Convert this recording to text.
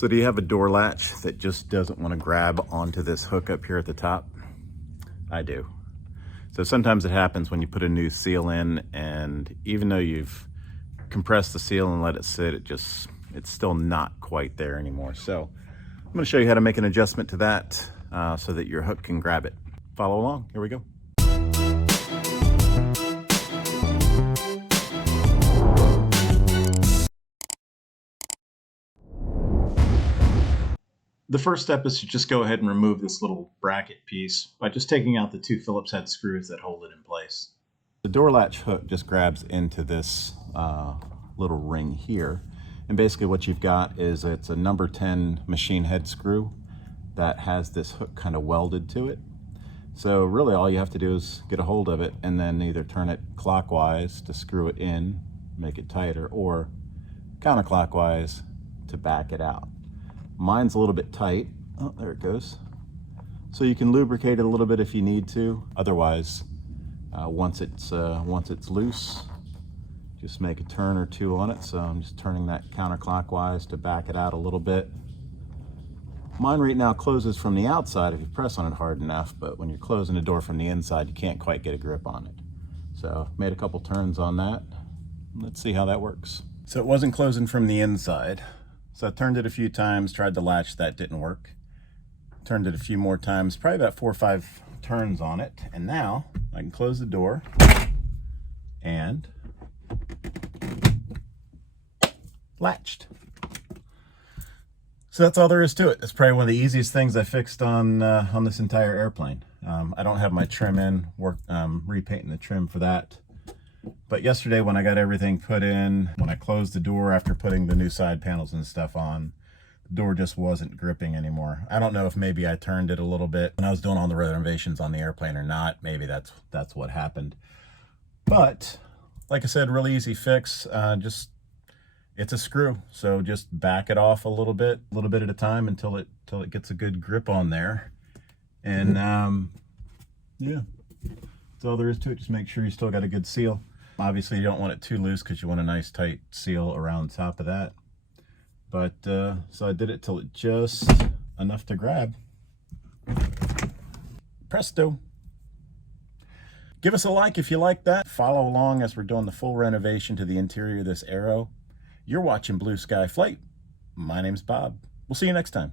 So do you have a door latch that just doesn't want to grab onto this hook up here at the top? I do. So sometimes it happens when you put a new seal in, and even though you've compressed the seal and let it sit, it's still not quite there anymore. So I'm going to show you how to make an adjustment to that so that your hook can grab it. Follow along. Here we go. The first step is to just go ahead and remove this little bracket piece by just taking out the two Phillips head screws that hold it in place. The door latch hook just grabs into this little ring here. And basically what you've got is it's a number 10 machine head screw that has this hook kind of welded to it. So really all you have to do is get a hold of it and then either turn it clockwise to screw it in, make it tighter, or counterclockwise to back it out. Mine's a little bit tight. Oh, there it goes. So you can lubricate it a little bit if you need to. Otherwise, once it's loose, just make a turn or two on it. So I'm just turning that counterclockwise to back it out a little bit. Mine right now closes from the outside if you press on it hard enough, but when you're closing the door from the inside, you can't quite get a grip on it. So made a couple turns on that. Let's see how that works. So it wasn't closing from the inside. So I turned it a few times, tried the latch, that didn't work. Turned it a few more times, probably about 4 or 5 turns on it. And now I can close the door and latched. So that's all there is to it. It's probably one of the easiest things I fixed on this entire airplane. I don't have my trim in, repainting the trim for that. But yesterday when I got everything put in, when I closed the door after putting the new side panels and stuff on, the door just wasn't gripping anymore. I don't know if maybe I turned it a little bit when I was doing all the renovations on the airplane or not. Maybe that's what happened. But like I said, really easy fix. It's a screw, so just back it off a little bit at a time until it gets a good grip on there. And yeah, that's all there is to it. Just make sure you still got a good seal. Obviously you don't want it too loose because you want a nice tight seal around top of that. But so I did it till it just enough to grab. Presto. Give us a like if you like that. Follow along as we're doing the full renovation to the interior of this Aero. You're watching Blue Sky Flight. My name's Bob. We'll see you next time.